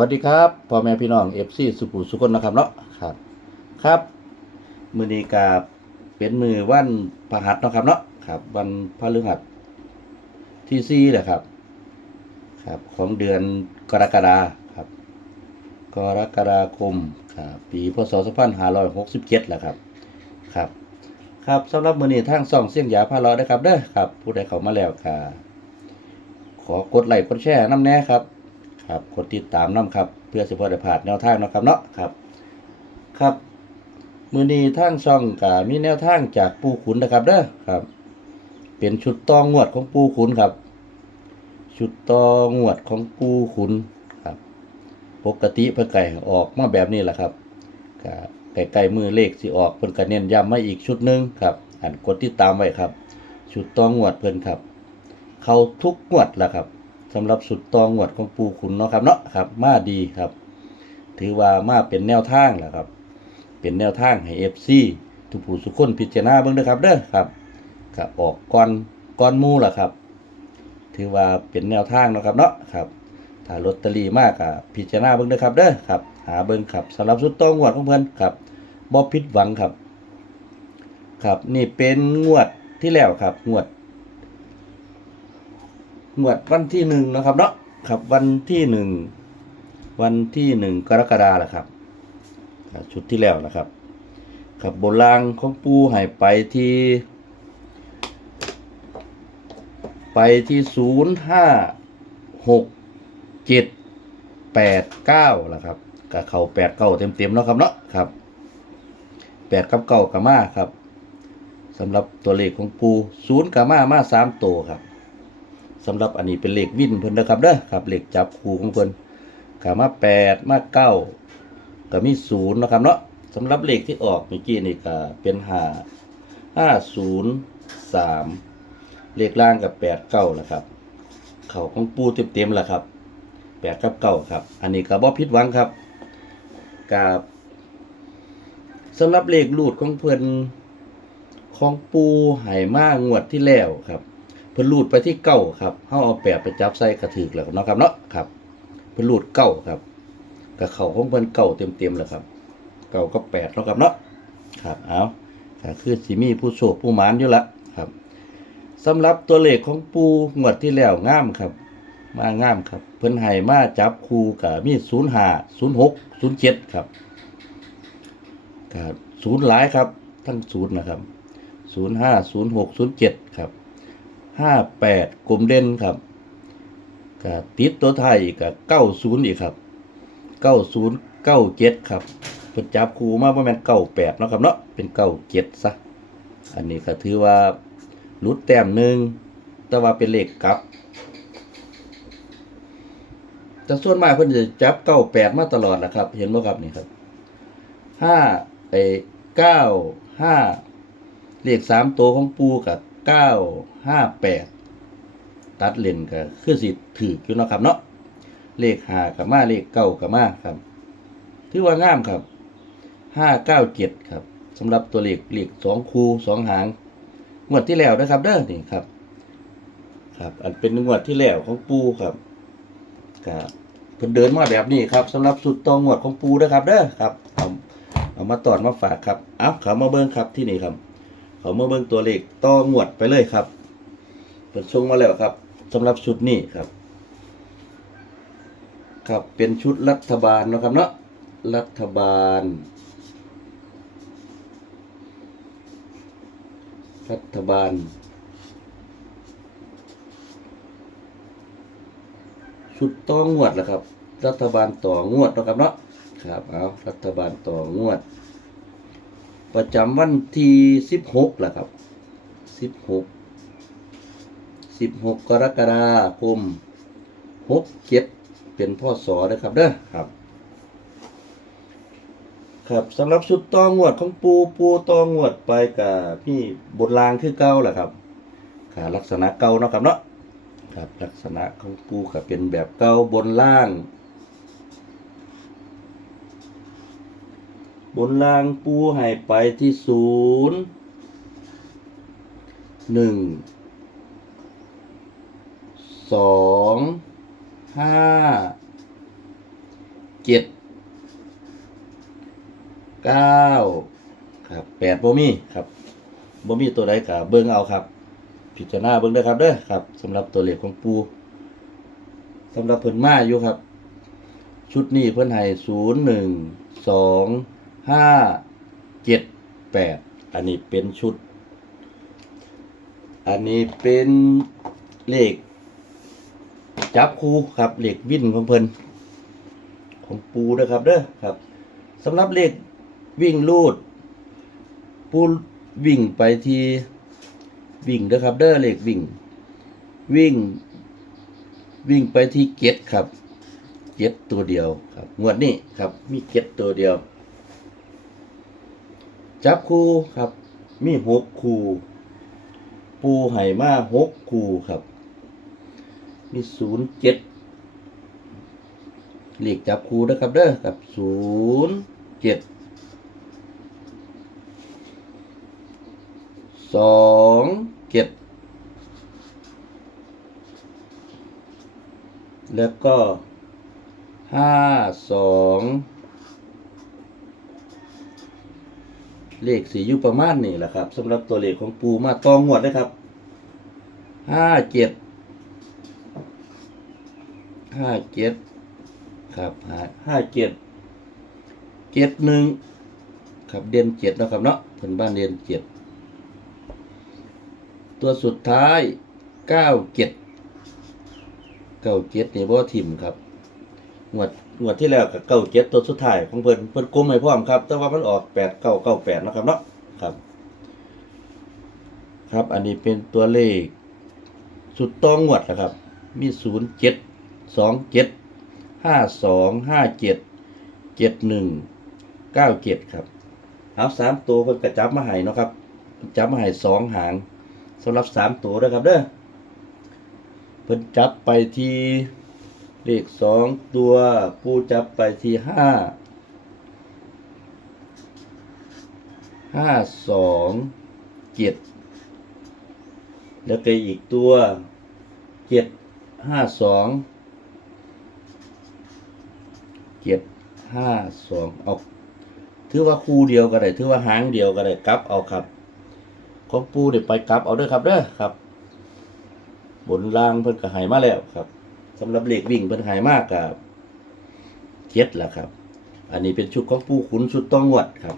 วัสดีครับพ่อแม่พี่น้องเอฟซีสุขุสุคนนะครับเนาะครับครับ มือนี้กาเป็นมือวันพฤหัสนะครับเนาะครับ วันพฤหัสที่สี่แหละครับ ครับ ของเดือนกรกฎาครับ กรกฎาคมครับปีพศ2567แหละครับครับ ครับสำหรับมือนี้ทางซ่องเสียงหยาพาเราได้ครับเด้อครับ ผู้ใดเขามาแล้วค่ะขอกดไลค์กดแชร์น้ำแน่ครับ ครับกดติดตามน้ำครับ เพื่อสิพอได้ผ่านแนวทางเนาะครับเนาะครับ ครับมือนี้ทางช่องกามีแนวทางจากปูขุนนะครับเด้อครับ เป็นชุดตองงวดของปูขุนครับ ชุดตองงวดของปูขุนครับ ปกติเพิ่นไก่ออกมาแบบนี้แหละครับก็ไก่ไก่มือเลขสิออกเพิ่นก็เน้นย้ำมาอีกชุดหนึงครับอันกดติดตามไว้ครับ ชุดตองงวดเพิ่นครับ เขาทุกงวดแล้วครับ สำหรับสุดตองงวดของปูขุนเนาะครับเนาะครับ มาดีครับ ถือว่ามาเป็นแนวทางแหละครับ เป็นแนวทางให้ FC ทุกผู้สุกคนพิจารณาเบิ่งเด้อครับเด้อครับก็ออกก่อนก่อนมูล่ะครับ ถือว่าเป็นแนวทางเนาะครับเนาะครับถ้าลอตเตอรี่มากก็พิจารณาเบิ่งเด้อครับเด้อครับ หาเบิ่งครับสำหรับสุดตองงวดของเพิ่นครับบ่ผิดหวังครับ ครับนี่เป็นงวดที่แล้วครับงวด งวดวันที่หนึ่งนะครับเนาะครับวันที่หนึ่งวันที่หนึ่งกรกฎาแหละครับ ชุดที่แล้วนะครับครับโบราณของปูหายไปที่ ไปที่ศูนย์ห้าหกเจ็ดแปดเก้าละครับกับเขาแปดเก้าเต็มเต็มๆเนาะครับเนาะครับแปดกับเก้ากับมาครับสำหรับตัวเลขของปูศูนย์กับมามาสามตัวครับ สำหรับอันนี้เป็นเลขวินเพิ่นนะครับเด้อครับเลขจับคู่ของเพิ่นก็มาแปดมาเก้าก็มีศูนย์นะครับเนาะสำหรับเลขที่ออกเมื่อกี้นี่ก็เป็นห้าห้าศูนย์สามเลขล่างกับแปดเก้าแหละครับ เข่าของปูเต็มๆแหละครับแปดกับเก้าครับ อันนี้ก็บ่ผิดหวังครับกับสำหรับเลขรูดของเพิ่นของปูไหมางวดที่แล้วครับ เพิ่นรูดไปที่เก้าครับเฮาเอาแปดไปจับใส่กระถือแล้วเนาะครับเนาะครับเพิ่นรูดเก้าครับกับเข่าของเพิ่นเก้าเต็มๆแล้วครับเก้าก็แปดเนาะครับเนาะครับเอาก็คือสิมีผู้โชคผู้หมานอยู่ละครับสำหรับตัวเลขของปูงวดที่แล้วงามครับ มางามครับ เพิ่นให้มาจับคูกับมี05 06 07ครับครับศูนย์หลายครับ ทั้งศูนย์นะครับ05 06 07ครับ ห้าแปดกลมเด่นครับกับติดตัวไทยกับเก้าศูนย์อีกครับเก้าศูนย์เก้าเจ็ดครับเพิ่นจับคูมาประมาณเก้าแปดเนาะครับเนาะเป็นเก้าเจ็ดซะอันนี้ก็ถือว่าลุดแต้มหนึ่งแต่ว่าเป็นเลขกลับแต่ส่วนมากเพิ่นจะจับเก้าแปดมาตลอดนะครับ เห็นบ่ครับนี่ครับห้าไอ้เก้าห้าเลขสามตัวของปูกับ เก้าห้าแปดตัดเลนก็คือสิถืออยู่นะครับเนาะเลขห้ากับมาเลขเก้ากับมาครับถือว่างามครับห้าเก้าเจ็ดครับสำหรับตัวเลขเลขสองคูสองหางงวดที่แล้วนะครับเด้อนี่ครับ ครับ อันเป็นงวดที่แล้วของปูครับครับเพิ่นเดินมาแบบนี้ครับสำหรับสุดตองงวดของปูนะครับเด้อครับเอาเอามาตอดมาฝากครับอาเขามาเบิ้งครับที่นี่ครับ เขามาเบิ่งตัวเลขต่องวดไปเลยครับเปิดชงมาแล้วครับสำหรับชุดนี้ครับ ครับเป็นชุดรัฐบาลนะครับเนาะรัฐบาล รัฐบาล ชุดต่องวดแหละครับ รัฐบาลต่องวดนะครับเนาะครับเอารัฐบาลต่องวด ประจำวันที่สิบหกแหละครับสิบหกสิบหกกรกฎาคมหกเจ็ดเป็นพ่อสอนะครับเด้อครับ ครับสำหรับชุดตองวดของปูปูตองวดไปกับพี่บทลางคือเก่าแหละครับค่ะลักษณะเก่าเนาะครับเนาะครับลักษณะของปูก็เป็นแบบเก่าบนล่าง บนล่างปูให้ไปที่ศูนย์หนึ่งสองห้าเจ็ดเก้าครับแปดบ่มีครับบ่มีตัวใดก็เบิ่งเอาครับ พิจารณาเบิ่งด้อครับเด้อครับสำหรับตัวเลขของปูสำหรับเพิ่นมาอยู่ครับ ชุดนี้เพิ่นให้ศูนย์หนึ่งสอง ห้าเจ็ดแปดอันนี้เป็นชุด อันนี้เป็นเลขจับคู่ครับเลขวิ่นของเพิ่นของปูนะครับเด้อครับสำหรับเลขวิ่งลูด ปูวิ่งไปที่วิ่งเด้อครับเด้อเลขวิ่ง วิ่ง วิ่งไปที่เก็ตครับเก็ตตัวเดียวครับงวดนี้ครับมีเก็ตตัวเดียว จับคู่ครับ มีหกคู่ ปูไห่มาหกคู่ครับ มีศูนย์เจ็ดเลขจับคู่นะครับเด้อกับศูนย์เจ็ดสองเจ็ดแล้วก็ห้าสอง เลขสีอยู่ประมาณนี้แหละครับสำหรับตัวเลขของปูมาตองหวดนะครับห้าเจ็ดห้าเจ็ดครับห้าห้าเจ็ดเจ็ดหนึ่งครับเด่นเจ็ดนะครับเนาะผลบ้านเด่นเจ็ดตัวสุดท้ายเก้าเจ็ดเก้าเจ็ดนี่บ่ทิมครับงวด งวดที่แล้วกับเก้าเจ็ดตัวสุดท้ายของเพิ่นเพิ่นกลมให้พร้อมครับ แต่ว่ามันออกแปดเก้าเก้าแปดนะครับเนาะครับ ครับอันนี้เป็นตัวเลข สุดต้องงวดนะครับ มีศูนย์เจ็ดสองเจ็ดห้าสองห้าเจ็ดเจ็ดหนึ่งเก้าเจ็ดครับเอาสามตัวเพิ่นกระจับมาให้นะครับจับมาให้สองหางสำหรับสามตัวนะครับเด้อเพิ่นจับไปที่ เลขสองตัวผู้จับไปที่ห้าห้าสองเจ็ดแล้วก็อีกตัวเจ็ดห้าสองเจ็ดห้าสองเอาถือว่าคู่เดียวก็ได้ถือว่าหางเดียวก็ได้กลับเอาครับของปูเดี๋ยวไปกลับเอาเด้อครับเด้อครับ บนล่างเพิ่นก็หายมาแล้วครับ สำหรับเหล็กวิ่งเพิ่นหายมากกับเจ็ดแหละครับ อันนี้เป็นชุดของปูขุนชุดต้องวดครับ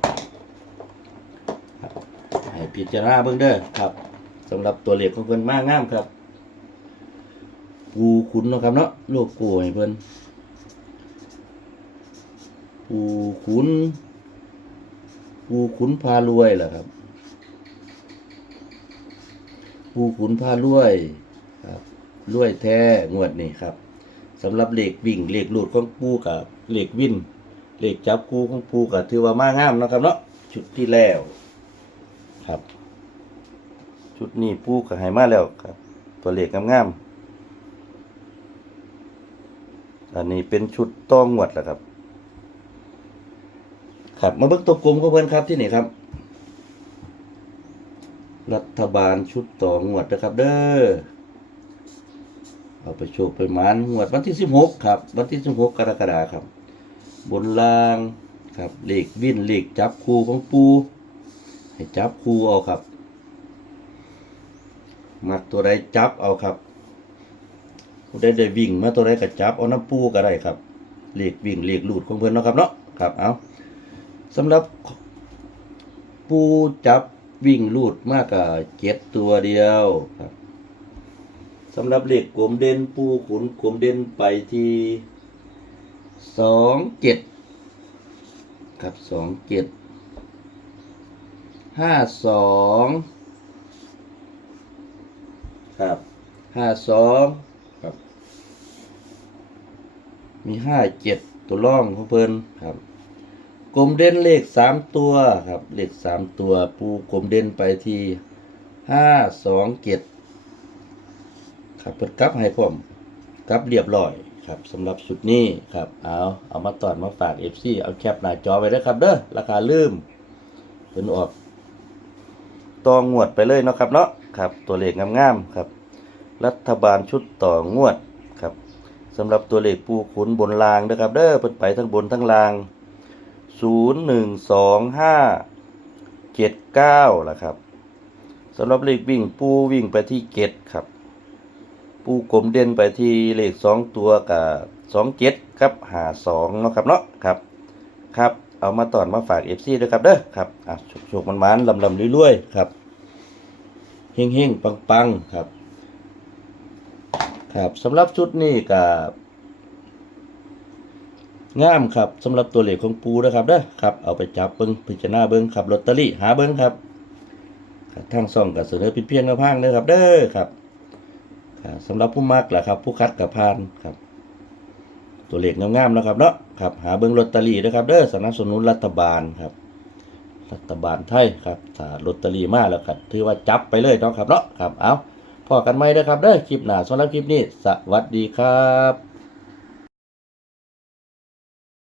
ให้พิจารณาเบิ่งเด้อครับสำหรับตัวเหล็กของเพิ่นมากงามครับปูขุนเนาะครับเนาะโลกกูให้เพิ่นปูขุนปูขุนพารวยเหรอครับปูขุนพารวย รับรวยแท้งวดนี้ครับสำหรับเหล็กวิ่งเหล็กหลุดของปูกับเหล็กวินเหล็กจับกูของปูกับถือว่ามากงามนะครับเนาะชุดที่แล้วครับ ชุดนี้ปูกับหายมาแล้วครับ ตัวเหล็กงามๆอันนี้เป็นชุดต้องงวดแหละครับ ครับมาเบิ่งตัวกลมของเพิ่นครับที่นี่ครับ รัฐบาลชุดต่องวดนะครับ เด้อ เอาไปโชคไปหมานงวดวันที่สิบหกครับ วันที่สิบหกกรกฎาคมครับ บนล่างครับเลขวิ่นเลขจับคู่ของปู ให้จับคู่เอาครับ มักตัวใดจับเอาครับผู้ใดได้วิ่งมาตัวใดก็จับเอาน้ำปูก็ได้ครับเลขวิ่งเลขลูดของเพิ่อนเนาะครับเนาะครับเอาสำหรับปูจับวิ่งลูดมากกับเจ็ดตัวเดียวครับ สำหรับเหล็กกลมเด่นปูขุนกลมเด่นไปที่สองเจ็ดครับสองเจ็ดห้าสองครับห้าสองครับ มีห้าเจ็ดตัวล่องของเพิ่นครับกลมเด่นเลขสามตัวครับเลขสามตัวปูกลมเด่นไปที่ห้าสองเจ็ด ครับเปิดกลับให้ผมกลับเรียบร้อยครับสำหรับสุดนี้ครับเอาเอามาตอนมาฝาก FC เอาแคปหน้าจอไว้ด้วยครับเด้อราคาลืมเป็นออกต่องวดไปเลยเนาะครับเนาะครับ ตัวเลขงามๆครับ รัฐบาลชุดต่องวดครับสำหรับตัวเลขปูขุนบนรางนะครับ เด้อเพิ่นไปทั้งบนทั้งล่าง 0 1 2 5 7 9ล่ะครับสำหรับเลขวิ่งปูวิ่งไปที่เกตครับ ปูกลมเด่นไปที่เลขสองตัวกับสองเจ็ดครับหาสองเนาะครับเนาะครับครับ เอามาตอนมาฝากเอฟซีด้วยครับเด้อครับอะโชคมันมันๆลำลำๆรวยๆครับเฮงเฮงปังปังๆครับ ครับสำหรับชุดนี้กับงามครับสำหรับตัวเลขของปูนะครับเด้อครับเอาไปจับเบิ้งพิจารณาเบิ้งครับลอตเตอรี่หาเบิ้งครับครับทางซ่องกับเสนอเป็นเพียงแนวทางเด้อครับเด้อครับครับ สำหรับผู้มักล่ะครับ ผู้คัดกับพานครับ ตัวเลขงามๆนะครับเนาะครับ หาเบิ้งลอตเตอรี่นะครับเด้อสนับสนุนรัฐบาลครับ รัฐบาลไทยครับถ้าลอตเตอรี่มาแล้วครับถือว่าจับไปเลยเนาะครับเนาะครับเอาพอกันไหมนะครับเด้อคลิปหน้าสำหรับคลิปนี้ สวัสดีครับ